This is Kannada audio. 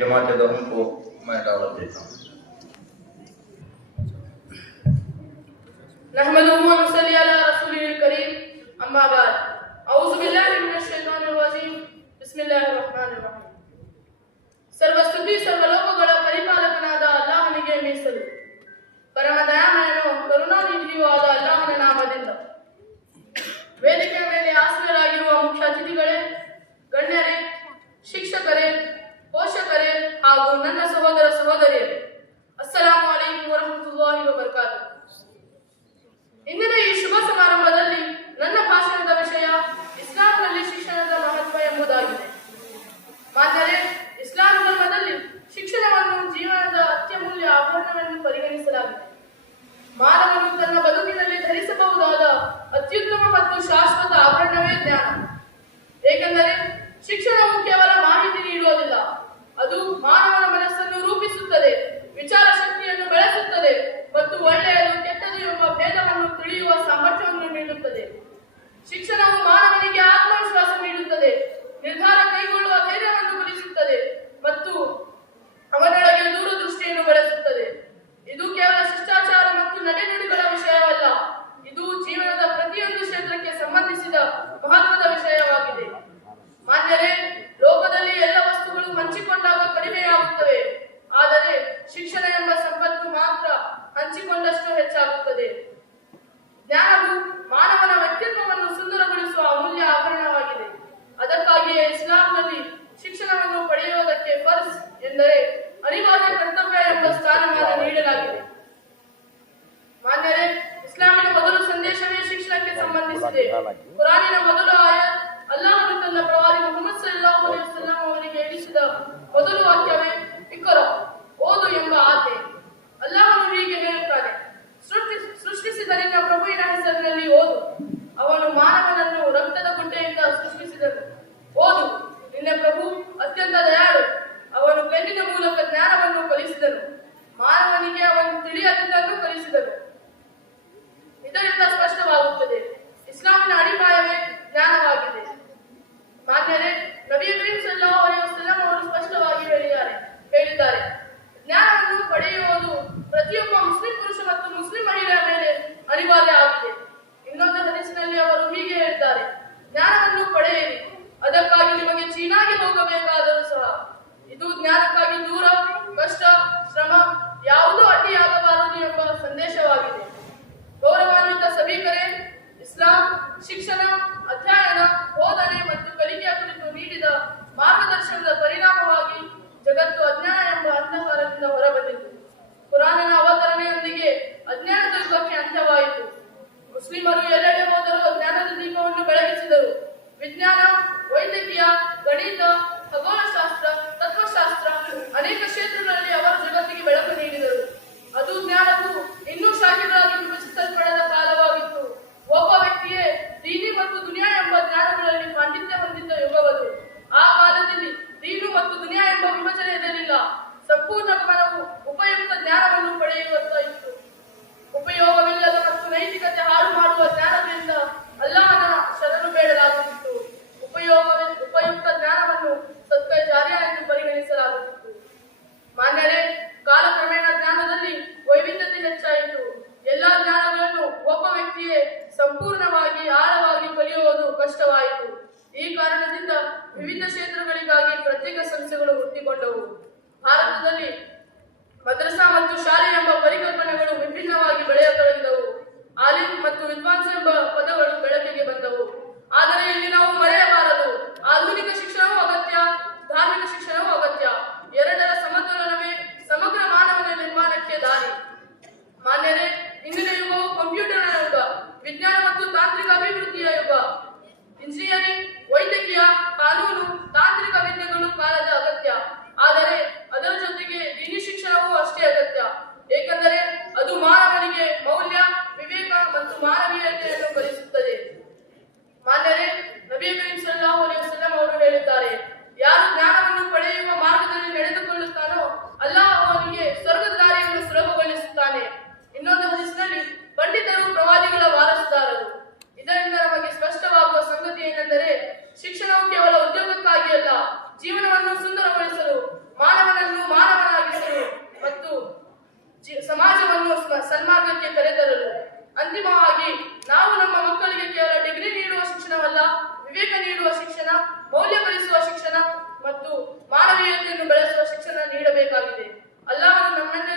जमात दहम को मैं दावत देता हूँ। नहमदुहु व नसल्ली अला रसूलिल करीम, अम्मा बाद। औज़ु बिल्लाहि मिनश शैतानिर रजीम, बिस्मिल्लाहिर रहमानिर रहीम। ಸರ್ವಸ್ತುತಿ ಸರ್ವಲೋಕಗಳ ಪರಿಪಾಲಕನಾದ ಅಲ್ಲಾಹನಿಗೆ ಮೀಸಲು. ಪರಮ ದಯಾಮಯನು ಕರುಣಾನಿಧಿಯೂ ಆದ ಅಲ್ಲಾಹನ ನಾಮದಿಂದ. ವೇದಿಕೆಯ ಮೇಲೆ ಆಸೀನರಾಗಿರುವ ಮುಖ್ಯ ಅತಿಥಿಗಳೇ, ಗಣ್ಯರೇ, ಶಿಕ್ಷಕರೇ, ಪೋಷಕರೇ ಹಾಗೂ ನನ್ನ ಸಹೋದರ ಸಹೋದರಿಯರೇ, ಅಸ್ಸಲಾಮು ಅಲೈಕುಂ ವರಹಮತುಲ್ಲಾಹಿ ವಬರಕಾತುಹು. ಇಂದಿನ ಈ ಶುಭ ಸಮಾರಂಭದಲ್ಲಿ ನನ್ನ ಭಾಷಣದ ವಿಷಯ ಇಸ್ಲಾಂನಲ್ಲಿ ಶಿಕ್ಷಣದ ಮಹತ್ವ ಎಂಬುದಾಗಿದೆ. ಮಾನ್ಯರೇ, ಇಸ್ಲಾಂ ಧರ್ಮದಲ್ಲಿ ಶಿಕ್ಷಣವನ್ನು ಜೀವನದ ಅತ್ಯಮೂಲ್ಯ ಆಭರಣವೆಂದು ಪರಿಗಣಿಸಲಾಗಿದೆ. ಮಾನವನು ತನ್ನ ಬದುಕಿನಲ್ಲಿ ಧರಿಸಬಹುದಾದ ಅತ್ಯುತ್ತಮ ಮತ್ತು ಶಾಶ್ವತ ಆಭರಣವೇ ಜ್ಞಾನ. ಏಕೆಂದರೆ ಶಿಕ್ಷಣವು ಕೇವಲ ಮಾಹಿತಿ ನೀಡುವುದಿಲ್ಲ, ಅದು ಮಾನವನ ಮನಸ್ಸನ್ನು ರೂಪಿಸುತ್ತದೆ, ವಿಚಾರ ಶಕ್ತಿಯನ್ನು ಬೆಳೆಸುತ್ತದೆ ಮತ್ತು ಒಳ್ಳೆಯದು ಕೆಟ್ಟದು ಎಂಬ ಭೇದವನ್ನು ತಿಳಿಯುವ ಸಾಮರ್ಥ್ಯವನ್ನು ನೀಡುತ್ತದೆ. ಶಿಕ್ಷಣವು ಮಾನವನಿಗೆ ಆತ್ಮವಿಶ್ವಾಸ ನೀಡುತ್ತದೆ, ನಿರ್ಧಾರ ಕೈಗೊಳ್ಳುವ ಧೈರ್ಯವನ್ನು ಕಲಿಸುತ್ತದೆ ಮತ್ತು ಅವನೊಳಗೆ ದೂರದೃಷ್ಟಿಯನ್ನು ಬೆಳೆಸುತ್ತದೆ. ಇದು ಕೇವಲ ಶಿಷ್ಟಾಚಾರ ಮತ್ತು ನಡೆನುಡಿಗಳ ವಿಷಯವಲ್ಲ, ಇದು ಜೀವನದ ಪ್ರತಿಯೊಂದು ಕ್ಷೇತ್ರಕ್ಕೆ ಸಂಬಂಧಿಸಿದ ಮಹತ್ವದ ವಿಷಯವಾಗಿದೆ. ಮಾನ್ಯರೇ, ಲೋಕದಲ್ಲಿ ಎಲ್ಲ ವಸ್ತುಗಳು ಹಂಚಿಕೊಂಡಾಗ ಕಡಿಮೆಯಾಗುತ್ತವೆ, ಆದರೆ ಶಿಕ್ಷಣ ಎಂಬ ಸಂಪತ್ತು ಮಾತ್ರ ಹಂಚಿಕೊಂಡಷ್ಟು ಹೆಚ್ಚಾಗುತ್ತದೆ. ಜ್ಞಾನವು ಮಾನವನ ವ್ಯಕ್ತಿತ್ವವನ್ನು ಸುಂದರಗೊಳಿಸುವ ಅಮೂಲ್ಯ ಆಭರಣವಾಗಿದೆ. ಅದಕ್ಕಾಗಿಯೇ ಇಸ್ಲಾಂನಲ್ಲಿ ಶಿಕ್ಷಣವನ್ನು ಪಡೆಯುವುದಕ್ಕೆ ಫರ್ಜ್ ಎಂದರೆ ಅನಿವಾರ್ಯ ಕರ್ತವ್ಯ ಎಂಬ ಸ್ಥಾನಮಾನ ನೀಡಲಾಗಿದೆ. ಮಾನ್ಯರೇ, ಇಸ್ಲಾಮಿನ ಮೊದಲ ಸಂದೇಶವೇ ಶಿಕ್ಷಣಕ್ಕೆ ಸಂಬಂಧಿಸಿದೆ. ಕುರಾನಿನ ಮೊದಲ ಆಯತ್ ಅಲ್ಲಾಹನು ತನ್ನ ಪ್ರವಾದಿ ಮುಹಮ್ಮದ್ ಸಲ್ಲಲ್ಲಾಹು ಅಲೈಹಿ ವಸಲ್ಲಂ ಅವರಿಗೆ ಇಳಿಸಿದ ಮೊದಲ ವಾಕ್ಯವೇ ಇಕ್ರ, ಓದು ಎಂಬ ಆಜ್ಞೆ. ಅಲ್ಲಾಹನು ಹೀಗೆ ಹೇಳುತ್ತಾನೆ, ಸೃಷ್ಟಿಸಿದ ನಿನ್ನ ಪ್ರಭುವಿನ ಹೆಸರಿನಲ್ಲಿ ಓದು. ಅವನು ಮಾನವನನ್ನು ರಕ್ತದ ಗುಡ್ಡೆಯಿಂದ ಸೃಷ್ಟಿಸಿದನು. ಓದು, ನಿನ್ನ ಪ್ರಭು ಅತ್ಯಂತ ದಯಾಳು. ಅವನು ಪೆನ್ನಿನ ಮೂಲಕ ಜ್ಞಾನವನ್ನು ಕಲಿಸಿದನು, ಮಾನವನಿಗೆ ಅವನು ತಿಳಿಯದಿದ್ದನ್ನು ಕಲಿಸಿದನು. ಇದರಿಂದ ಸ್ಪಷ್ಟವಾಗುತ್ತದೆ, ಇಸ್ಲಾಮಿನ ಅಡಿಪಾಯವೇ ಜ್ಞಾನವಾಗಿದೆ. ಮಾನ್ಯರೇ, ನಬಿ ಕರೀಮ್ ಸಲ್ಲಲ್ಲಾಹು ಅಲೈಹಿ ವಸಲ್ಲಂ ಅವರು ಸ್ಪಷ್ಟವಾಗಿ ಹೇಳಿದ್ದಾರೆ, ಜ್ಞಾನವನ್ನು ಪಡೆಯುವುದು ಪ್ರತಿಯೊಬ್ಬ ಮುಸ್ಲಿಂ ಪುರುಷ ಮತ್ತು ಮುಸ್ಲಿಂ ಮಹಿಳೆಯ ಮೇಲೆ ಅನಿವಾರ್ಯ ಆಗಿದೆ. ಇನ್ನೊಂದು ಹದೀಸಿನಲ್ಲಿ ಅವರು ಹೀಗೆ ಹೇಳಿದ್ದಾರೆ, ಜ್ಞಾನವನ್ನು ಪಡೆಯಿರಿ, ಅದಕ್ಕಾಗಿ ನಿಮಗೆ ಚೀನಾಗೆ ಹೋಗಬೇಕಾದರೂ ಸಹ. ಇದು ಜ್ಞಾನಕ್ಕಾಗಿ ದೂರ, ಕಷ್ಟ, ಶ್ರಮ ಯಾವುದೂ ಅಡ್ಡಿಯಾಗಬಾರದು ಎಂಬ ಸಂದೇಶವಾಗಿದೆ. ಗೌರವಾನ್ವಿತ ಸಭಿಕರೇ, ಇಸ್ಲಾಂ ಶಿಕ್ಷಣ, ಅಧ್ಯಯನ, ಬೋಧನೆ ಮತ್ತು ಕಲಿಕೆಯ ಕುರಿತು ನೀಡಿದ ಮಾರ್ಗದರ್ಶನದ ಪರಿಣಾಮವಾಗಿ ಜಗತ್ತು ಅಜ್ಞಾನ ಎಂಬ ಅಂಧಕಾರದಿಂದ ಹೊರಬಂದಿತು. ಕುರಾನಿನ ಅವತರಣೆಯೊಂದಿಗೆ ಅಜ್ಞಾನದ ಯುಗಕ್ಕೆ ಅಂತ್ಯವಾಯಿತು. ಮುಸ್ಲಿಮರು ಎಲ್ಲೆಡೆ ಹೋದರೂ ಜ್ಞಾನದ ದೀಪವನ್ನು ಬೆಳಗಿಸಿದರು. ವಿಜ್ಞಾನ, ವೈದ್ಯಕೀಯ, ಗಣಿತ, ಖಗೋಳಶಾಸ್ತ್ರ, ತತ್ವಶಾಸ್ತ್ರ ಅನೇಕ ಕ್ಷೇತ್ರಗಳಲ್ಲಿ ಅವರು ಜಗತ್ತಿಗೆ ಬೆಳಕು ನೀಡಿದರು. ಅದು ಜ್ಞಾನವು ಇನ್ನೂ ಶಾಖೆಗಳಾಗಿ ವಿಭಜಿಸಲ್ಪಡದ ಕಾಲವಾಗಿತ್ತು. ಒಬ್ಬ ವ್ಯಕ್ತಿಯೇ ದೀನಿ ಮತ್ತು ದುನಿಯಾ ಎಂಬ ಜ್ಞಾನಗಳಲ್ಲಿ ಪಾಂಡಿತ್ಯ ಹೊಂದಿದ್ದ ಯುಗವದು. ಆ ಕಾಲದಲ್ಲಿ ದೀನು ಮತ್ತು ದುನಿಯಾ ಎಂಬ ವಿಭಜನೆ ಇರಲಿಲ್ಲ. ಸಂಪೂರ್ಣ ಗಮನವು ಉಪಯುಕ್ತ ಜ್ಞಾನವನ್ನು ಪಡೆಯುವಂತ ಇತ್ತು. ಉಪಯೋಗವಿಲ್ಲದ ಮತ್ತು ನೈತಿಕತೆ ಹಾಳು ಮಾಡುವ ಜ್ಞಾನದಿಂದ ಅಲ್ಲಾಹನ ಶರಣು ಬೇಡಲಾಗುತ್ತಿತ್ತು. ಉಪಯುಕ್ತ ಜ್ಞಾನವನ್ನು ಸತ್ಕರ್ಯ ಎಂದು ಪರಿಗಣಿಸಲಾಗುತ್ತಿತ್ತು. ಮಾನ್ಯರೇ, ಕಾಲಕ್ರಮೇಣ ಜ್ಞಾನದಲ್ಲಿ ವೈವಿಧ್ಯತೆ ಹೆಚ್ಚಾಯಿತು. ಎಲ್ಲಾ ಜ್ಞಾನಗಳನ್ನು ಒಬ್ಬ ವ್ಯಕ್ತಿಯೇ ಸಂಪೂರ್ಣವಾಗಿ ಆಳವಾಗಿ ಕಲಿಯುವುದು ಕಷ್ಟವಾಯಿತು. ಈ ಕಾರಣದಿಂದ ವಿವಿಧ ಕ್ಷೇತ್ರಗಳಿಗಾಗಿ ಪ್ರತ್ಯೇಕ ಸಂಸ್ಥೆಗಳು ಹುಟ್ಟಿಕೊಂಡವು. ಭಾರತದಲ್ಲಿ ಮದ್ರಸಾ ಮತ್ತು ಶಾಲೆ ಎಂಬ ಪರಿಕಲ್ಪನೆಗಳು ವಿಭಿನ್ನವಾಗಿ ಬೆಳೆಯತೊಡಗಿದವು. ಆಲಿಮ್ ಮತ್ತು ವಿದ್ವಾಂಸ ಎಂಬ ಪದಗಳು ಬೆಳಕಿಗೆ ಬಂದವು. ಆದರೆ ಇಲ್ಲಿ ನಾವು ಮರೆಯಬಾರದು, ಆಧುನಿಕ ಶಿಕ್ಷಣವೂ ಅಗತ್ಯ, ಧಾರ್ಮಿಕ ಶಿಕ್ಷಣವೂ ಅಗತ್ಯ. ಎರಡರ ಸಮತೋಲನವೇ ಸಮಗ್ರ ಮಾನವನ ನಿರ್ಮಾಣಕ್ಕೆ ದಾರಿ. ಮಾನ್ಯರೇ, ಇಂದಿನ ಯುಗವು ಕಂಪ್ಯೂಟರ್ನ ಯುಗ, ವಿಜ್ಞಾನ ಮತ್ತು ತಾಂತ್ರಿಕ ಅಭಿವೃದ್ಧಿಯ ಯುಗ. ಇಂಜಿನಿಯರಿಂಗ್, ವೈದ್ಯಕೀಯ, ಕಾನೂನು, ತಾಂತ್ರಿಕ ವಿದ್ಯೆಗಳು ಕಾಲದ ಅಗತ್ಯ. ಆದರೆ ಅದರ ಜೊತೆಗೆ ದೀನಿ ಶಿಕ್ಷಣವೂ ಅಷ್ಟೇ ಅಗತ್ಯ. ಏಕೆಂದರೆ ಅದು ಮಾನವನಿಗೆ ಮೌಲ್ಯ, ವಿವೇಕ ಮತ್ತು ಮಾನವೀಯತೆಯನ್ನು ಕಲಿಸುತ್ತದೆ. ಮಾನ್ಯರೇ, ನಬಿ ಕರೀಮ್ ಸಲ್ಲಲ್ಲಾಹು ಅಲೈಹಿ ವಸಲ್ಲಂ ಅವರು ಹೇಳಿದ್ದಾರೆ, ಮಾರ್ಗಕ್ಕೆ ಕರೆತರಲು. ಅಂತಿಮವಾಗಿ ನಾವು ನಮ್ಮ ಮಕ್ಕಳಿಗೆ ಕೇವಲ ಡಿಗ್ರಿ ನೀಡುವ ಶಿಕ್ಷಣವಲ್ಲ, ವಿವೇಕ ನೀಡುವ ಶಿಕ್ಷಣ, ಮೌಲ್ಯ ಕಲಿಸುವ ಶಿಕ್ಷಣ ಮತ್ತು ಮಾನವೀಯತೆಯನ್ನು ಬೆಳೆಸುವ ಶಿಕ್ಷಣ ನೀಡಬೇಕಾಗಿದೆ. ಅಲ್ಲಾಹನು ನಮ್ಮನ್ನೆಲ್ಲ